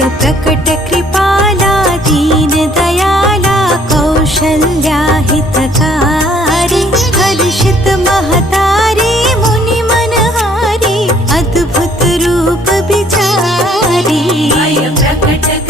प्रकट कृपाला दीन दयाला कौशल्या हितकारी हर्षित महतारी मुनि मनहारी अद्भुत रूप बिचारी प्रकट